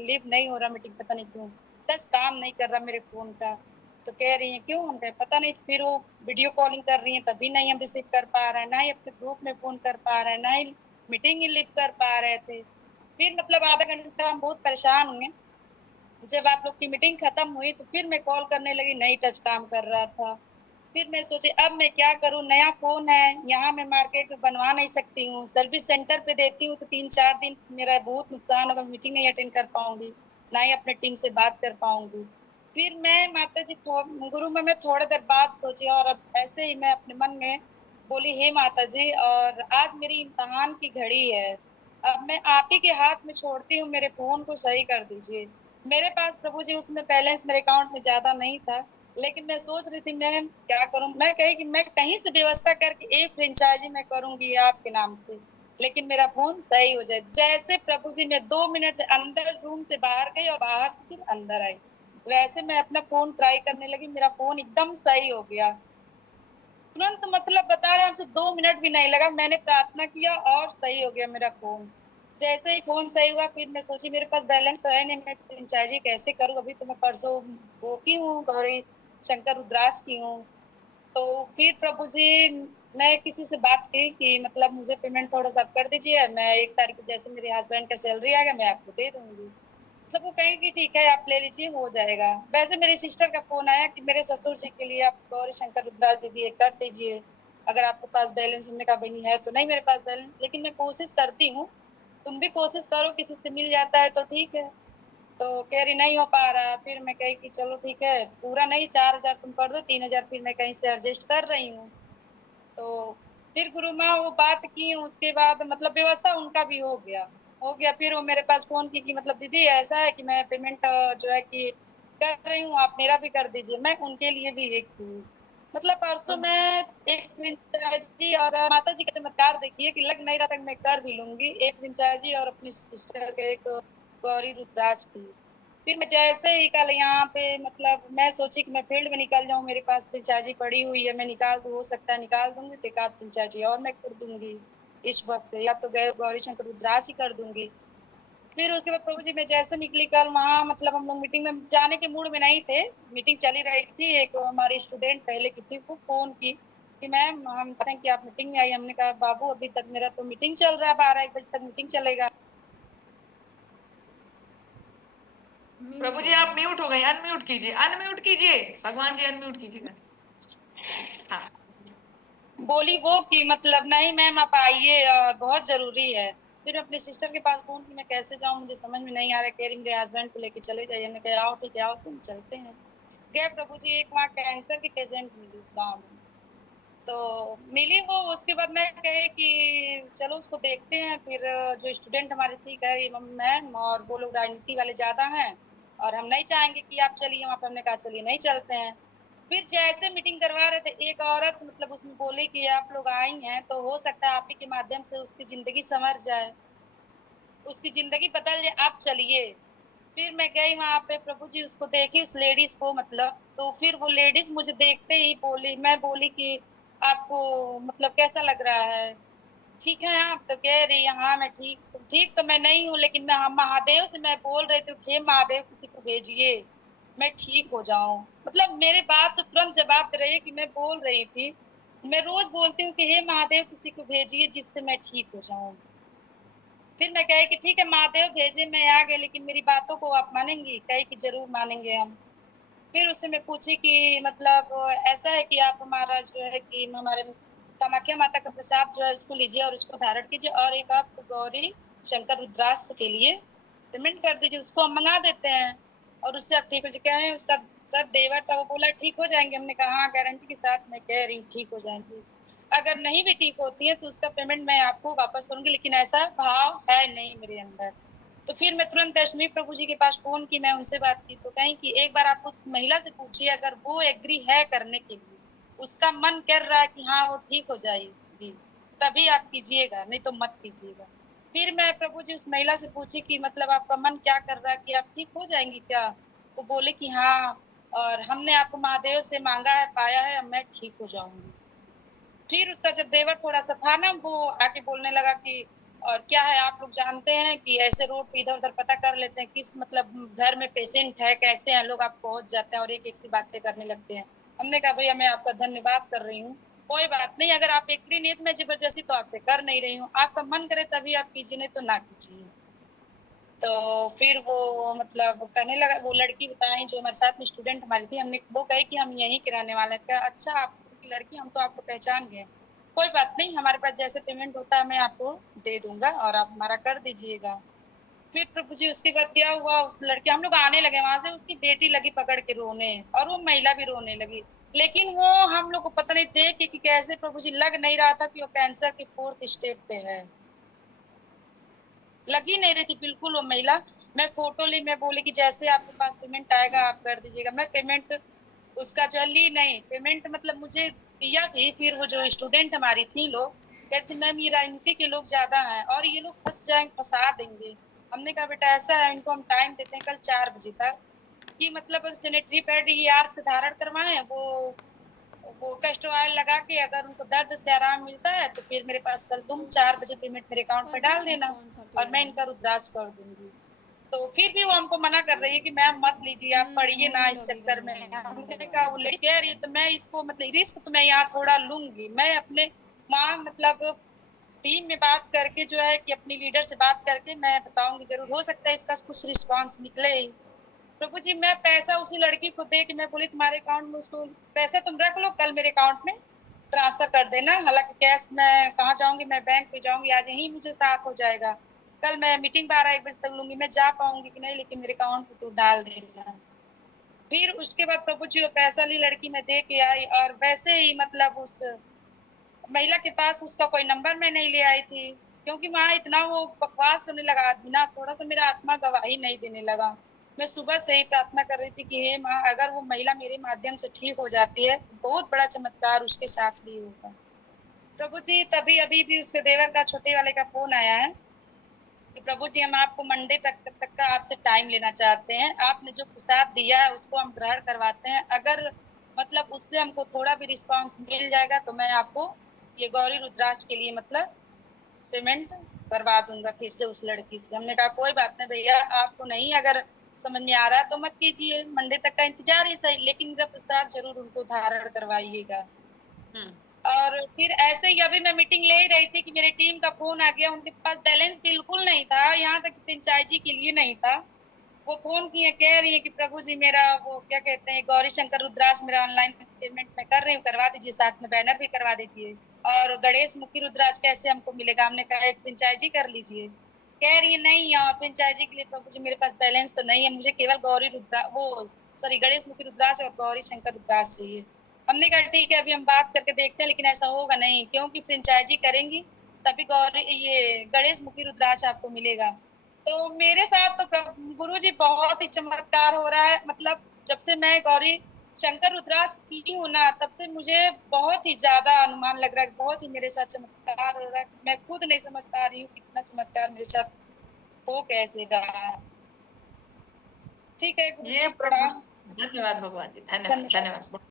Leave नहीं हो रहा मीटिंग, पता नहीं क्यों, टच काम नहीं कर रहा मेरे फोन का। तो कह रही है क्यों, हम कहे पता नहीं। फिर वो वीडियो कॉलिंग कर रही है तभी नहीं हम रिसीव कर पा रहे हैं, ना ही अपने ग्रुप में फोन कर पा रहे हैं, ना ही मीटिंग ही लीव कर पा रहे थे। फिर मतलब आधा घंटा हम बहुत परेशान हुए। जब आप लोग की मीटिंग खत्म हुई तो फिर मैं कॉल करने लगी, नहीं टच काम कर रहा था। फिर मैं सोची अब मैं क्या करूं, नया फोन है, यहाँ मैं मार्केट में बनवा नहीं सकती हूँ, सर्विस सेंटर पे देती हूँ तो 3-4 दिन मेरा बहुत नुकसान होगा, मीटिंग नहीं अटेंड कर पाऊंगी, ना ही अपने टीम से बात कर पाऊंगी। फिर मैं माता जी गुरु में मैं थोड़ी देर बाद सोची, और अब ऐसे ही मैं अपने मन में बोली, हे माता जी, और आज मेरी इम्तहान की घड़ी है, अब मैं आप ही के हाथ में छोड़ती हूँ, मेरे फोन को सही कर दीजिए। मेरे पास प्रभु जी उसमें बैलेंस मेरे अकाउंट में ज्यादा नहीं था, लेकिन मैं सोच रही थी मैं क्या करूं। मैं कही कि मैं कहीं से व्यवस्था करके एक फ्रेंचाइजी मैं करूंगी आपके नाम से, लेकिन मेरा फोन सही हो जाए। जैसे प्रभु जी मैं 2 मिनट से अंदर रूम से बाहर गई और बाहर से फिर अंदर आई, वैसे मैं अपना फोन ट्राई करने लगी, मेरा फोन एकदम सही हो गया तुरंत। मतलब बता रहे हैं हमसे 2 मिनट भी नहीं लगा, मैंने प्रार्थना किया और सही हो गया मेरा फोन। जैसे ही फोन सही हुआ फिर मैं सोची मेरे पास बैलेंस तो है नहीं, मैं फ्रेंचाइजी कैसे करूँ, अभी तो मैं परसों वो की हूँ, गौरी शंकर रुद्राक्ष की हूँ। तो फिर प्रभु जी मैं किसी से बात की कि मतलब मुझे पेमेंट थोड़ा सा कर दीजिए, मैं 1 तारीख को जैसे मेरे हस्बैंड का सैलरी आएगा मैं आपको दे दूंगी। मतलब वो कहेंगे कि ठीक है आप ले लीजिए हो जाएगा। वैसे मेरी सिस्टर का फोन आया कि मेरे ससुर जी के लिए आप गौरी शंकर रुद्राक्ष दीदी कर दीजिए, अगर आपके पास बैलेंस। उन्होंने कहा बहनी है तो नहीं मेरे पास बैलेंस, लेकिन मैं कोशिश करती हूँ, तुम भी कोशिश करो, किसी से मिल जाता है तो ठीक है। तो कह रही नहीं हो पा रहा। फिर मैं कही कि चलो ठीक है, पूरा नहीं 4,000 तुम कर दो, 3,000 फिर मैं कहीं से एडजस्ट कर रही हूँ। तो फिर गुरु माँ वो बात की, उसके बाद मतलब व्यवस्था उनका भी हो गया। फिर वो मेरे पास फोन की कि मतलब दीदी ऐसा है कि मैं पेमेंट जो है कि कर रही हूँ, आप मेरा भी कर दीजिए। मैं उनके लिए भी एक की, मतलब परसों मैं एक जी और माता जी का चमत्कार देखिए कि लग नहीं रहा था कि मैं कर भी लूंगी, एक जी और अपनी सिस्टर के एक गौरी रुद्राज की। फिर मैं जैसे ही कल यहाँ पे मतलब मैं सोची कि मैं फील्ड में निकल जाऊं, मेरे पास फ्रेंचाइजी पड़ी हुई है, मैं निकाल दूं, हो सकता है निकाल दूंगी तो एक आध फ्रेंचाइजी और मैं कर दूंगी इस वक्त, या तो गौरी शंकर रुद्राक्ष ही कर दूंगी। फिर उसके बाद प्रभु जी मैं जैसे निकली कल वहां, मतलब हम लोग मीटिंग में जाने के मूड में नहीं थे, मीटिंग चली रही थी। एक हमारी स्टूडेंट पहले की थी, वो फोन की कि मैम हम चाहते हैं कि आप मीटिंग में आई। हमने कहा बाबू अभी तक मेरा तो मीटिंग चल रहा है, 12-1 बजे तक मीटिंग चलेगा। प्रभु जी आप म्यूट हो गए, अनम्यूट कीजिए, अनम्यूट कीजिए, भगवान जी अनम्यूट कीजिएगा। हाँ बोली वो कि मतलब नहीं मैम आप आइए बहुत जरूरी है। फिर अपनी सिस्टर के पास फोन की मैं कैसे जाऊं, मुझे समझ में नहीं आ रहा। कह रही मेरे हस्बैंड को लेके चले जाइए। मैंने कहा आओ ठीक है आओ तुम चलते हैं। गए प्रभु जी, एक वहाँ कैंसर की पेशेंट मिली उस गाँव में, तो मिली वो। उसके बाद मैं कहे कि चलो उसको देखते हैं। फिर जो स्टूडेंट हमारी थी कह रही मैम और वो लोग राजनीति वाले ज्यादा हैं और हम नहीं चाहेंगे कि आप चलिए वहां पे। हमने कहा चलिए नहीं चलते हैं। फिर जैसे मीटिंग करवा रहे थे एक औरत मतलब उसमें बोली कि आप लोग आई हैं तो हो सकता है आप ही के माध्यम से उसकी जिंदगी संवर जाए, उसकी जिंदगी बदल जाए, आप चलिए। फिर मैं गई वहां पे प्रभु जी, उसको देखी उस लेडीज को मतलब। तो फिर वो लेडीज मुझे देखते ही बोली, मैं बोली कि आपको मतलब कैसा लग रहा है, ठीक है आप? तो कह रही है हाँ मैं ठीक, तो ठीक तो मैं नहीं हूँ, लेकिन मैं महादेव से मैं बोल रही थी कि हे महादेव किसी को भेजिए मैं ठीक हो जाऊं। मतलब मेरे बात से तुरंत जवाब दे रही है कि मैं बोल रही थी, मैं रोज बोलती हूँ कि हे महादेव किसी को भेजिए जिससे मैं ठीक हो जाऊं। फिर मैं कहे कि ठीक है महादेव भेजे, मैं आ गई, लेकिन मेरी बातों को आप मानेंगी? कहे कि जरूर मानेंगे हम। फिर उससे मैं पूछी कि मतलब ऐसा है कि आप हमारा जो है कि हमारे कामाख्या माता का प्रसाद जो है उसको लीजिए और उसको धारण कीजिए, और एक आप गौरी शंकर रुद्राक्ष के लिए पेमेंट कर दीजिए, उसको हम मंगा देते हैं और उससे आप ठीक हो जाए। क्या है उसका सर देवर था, वो बोला ठीक हो जाएंगे। हमने कहा हाँ गारंटी के साथ मैं कह रही हूँ ठीक हो जाएंगे। अगर नहीं भी ठीक होती है तो उसका पेमेंट मैं आपको वापस करूंगी, लेकिन ऐसा भाव है नहीं मेरे अंदर। तो फिर मैं तुरंत अश्विनी प्रभु जी के पास फोन की, मैं उनसे बात की तो कहीं कि एक बार आप उस महिला से पूछिए, अगर वो एग्री है करने के लिए, उसका मन कर रहा है कि हाँ वो ठीक हो जाएगी, तभी आप कीजिएगा, नहीं तो मत कीजिएगा। फिर मैं प्रभु जी उस महिला से पूछी कि मतलब आपका मन क्या कर रहा है कि आप ठीक हो जाएंगी क्या? तो बोले कि हाँ, और हमने आपको महादेव से मांगा है पाया है, अब मैं ठीक हो जाऊंगी। फिर उसका जब देवर थोड़ा सा था ना, वो आके बोलने लगा कि और क्या है, आप लोग जानते हैं कि ऐसे रोड पे इधर उधर पता कर लेते हैं किस मतलब घर में पेशेंट है, कैसे हैं लोग, आप पहुंच जाते हैं और एक एक सी बातें करने लगते हैं। हमने कहा भैया मैं आपका धन्यवाद कर रही हूँ, कोई बात नहीं, अगर आप एकरी नियत में जबरदस्ती तो आपसे कर नहीं रही हूँ, आपका मन करे तभी आप कीजिए, नहीं तो ना कीजिए। तो फिर वो मतलब कहने लगा, वो लड़की बताई जो हमारे साथ में स्टूडेंट हमारी थी, हमने वो कही कि हम यहीं के रहने वाले हैं। कहा अच्छा आप की लड़की, हम तो आपको पहचान गए, कोई बात नहीं, हमारे पास जैसे पेमेंट होता है मैं आपको दे दूंगा और आप हमारा कर दीजिएगा। फिर प्रभु जी उसके बाद क्या हुआ, उस लड़के, हम लोग आने लगे वहां से, उसकी बेटी लगी पकड़ के रोने और वो महिला भी रोने लगी, लेकिन वो हम लोग को पता नहीं देख के कि कैसे प्रभु जी लग नहीं रहा था कि वो कैंसर के 4th स्टेज पे है, लगी नहीं रही थी बिल्कुल वो महिला। मैं फोटो ली, मैं बोली कि जैसे आपके पास पेमेंट आएगा आप कर दीजिएगा। मैं पेमेंट उसका जो है ली नहीं, पेमेंट मतलब मुझे दिया भी। फिर वो जो स्टूडेंट हमारी थी लोग कहती मैम ये राजनीति के लोग ज्यादा हैं और ये लोग फंस जाएंगे, फंसा देंगे। हमने कहा बेटा ऐसा है, इनको हम टाइम देते हैं कल 4 बजे तक, कि मतलब सैनिटरी पैड ये आज से धारण करवाएं, वो कैस्टर ऑयल लगा के अगर उनको दर्द से आराम मिलता है तो फिर मेरे पास कल तुम 4 बजे पेमेंट मेरे अकाउंट में डाल देना और मैं इनका रुद्राक्ष कर दूंगी। तो फिर भी वो हमको मना कर रही है कि मैम मत लीजिए, आप पढ़िए ना इस चक्कर में। हमने कहा वो लड़की कह रही है तो मैं इसको मतलब रिस्क तो मैं यहाँ थोड़ा लूंगी, मैं अपने माँ मतलब टीम में बात करके जो है कि अपनी लीडर से बात करके मैं बताऊंगी, जरूर हो सकता है इसका कुछ रिस्पॉन्स निकले ही। प्रभु जी मैं पैसा उसी लड़की को दे के मैं बोली तुम्हारे अकाउंट में, उसको पैसा तुम रख लो, कल मेरे अकाउंट में ट्रांसफर कर देना, हालांकि कैश मैं कहाँ जाऊंगी, मैं बैंक पे जाऊंगी, आज यही मुझे साथ हो जाएगा, कल मैं मीटिंग 12-1 बजे तक लूंगी, मैं जा पाऊंगी कि नहीं, लेकिन मेरे अकाउंट में तो डाल देना। फिर उसके बाद प्रभु जी वो पैसा ली लड़की मैं दे के आई, और वैसे ही मतलब उस महिला के पास उसका कोई नंबर मैं नहीं ले आई थी, क्योंकि वहां इतना वो बकवास करने लगा आदमी ना, थोड़ा सा मेरा आत्मा गवाही नहीं देने लगा। मैं सुबह से ही प्रार्थना कर रही थी कि हे माँ अगर वो महिला मेरे माध्यम से ठीक हो जाती है तो बहुत बड़ा चमत्कार उसके साथ भी होगा। प्रभु जी तभी अभी भी उसके देवर का छोटे वाले का फोन आया है कि प्रभु जी हम आपको मंडे तक का आपसे टाइम लेना चाहते हैं, आपने जो प्रसाद दिया है उसको हम ग्रहण करवाते हैं, अगर मतलब उससे हमको थोड़ा भी रिस्पांस मिल जाएगा तो मैं आपको ये गौरी रुद्राक्ष के लिए मतलब पेमेंट करवा दूंगा फिर से उस लड़की से। हमने कहा कोई बात नहीं भैया, आपको नहीं अगर समझ में आ रहा है तो मत कीजिए, मंडे तक का इंतजार ही सही, लेकिन मेरा प्रसाद जरूर उनको धारण करवाइएगा। और फिर ऐसे ही अभी मैं मीटिंग ले ही रही थी कि मेरी टीम का फोन आ गया, उनके पास बैलेंस बिल्कुल नहीं था, यहाँ तक फ्रेंचाइजी के लिए नहीं था। वो फोन किए कह रही है कि प्रभु जी मेरा वो क्या कहते हैं गौरी शंकर रुद्राक्ष मेरा ऑनलाइन पेमेंट मैं कर रही हूँ, करवा दीजिए, साथ में बैनर भी करवा दीजिए, और गणेश मुखी रुद्राक्ष कैसे हमको मिलेगा। हमने कहा एक फ्रेंचाइजी कर लीजिए। कह रही है नहीं फ्रेंचाइजी के लिए प्रभु जी मेरे पास बैलेंस तो नहीं है, मुझे केवल गौरी रुद्रा वो सॉरी गणेश मुखी रुद्राक्ष और गौरी शंकर रुद्राक्ष चाहिए। हमने कहा ठीक है अभी हम बात करके देखते हैं, लेकिन ऐसा होगा नहीं, क्योंकि फ्रेंचाइजी करेंगी तभी गौरी ये गणेश मुखी रुद्राक्ष आपको मिलेगा। तो मेरे साथ तो गुरु जी बहुत ही चमत्कार हो रहा है, मतलब जब से मैं गौरी शंकर रुद्राक्ष की हूँ ना तब से मुझे बहुत ही ज्यादा अनुमान लग रहा है, बहुत ही मेरे साथ चमत्कार हो रहा है, मैं खुद नहीं समझ पा रही हूँ कितना चमत्कार मेरे साथ हो कैसे रहा है। ठीक है गुरु ये जी प्रभु, प्रणाम। धन्यवाद भगवान जी, धन्यवाद धन्यवाद। धन्यवाद।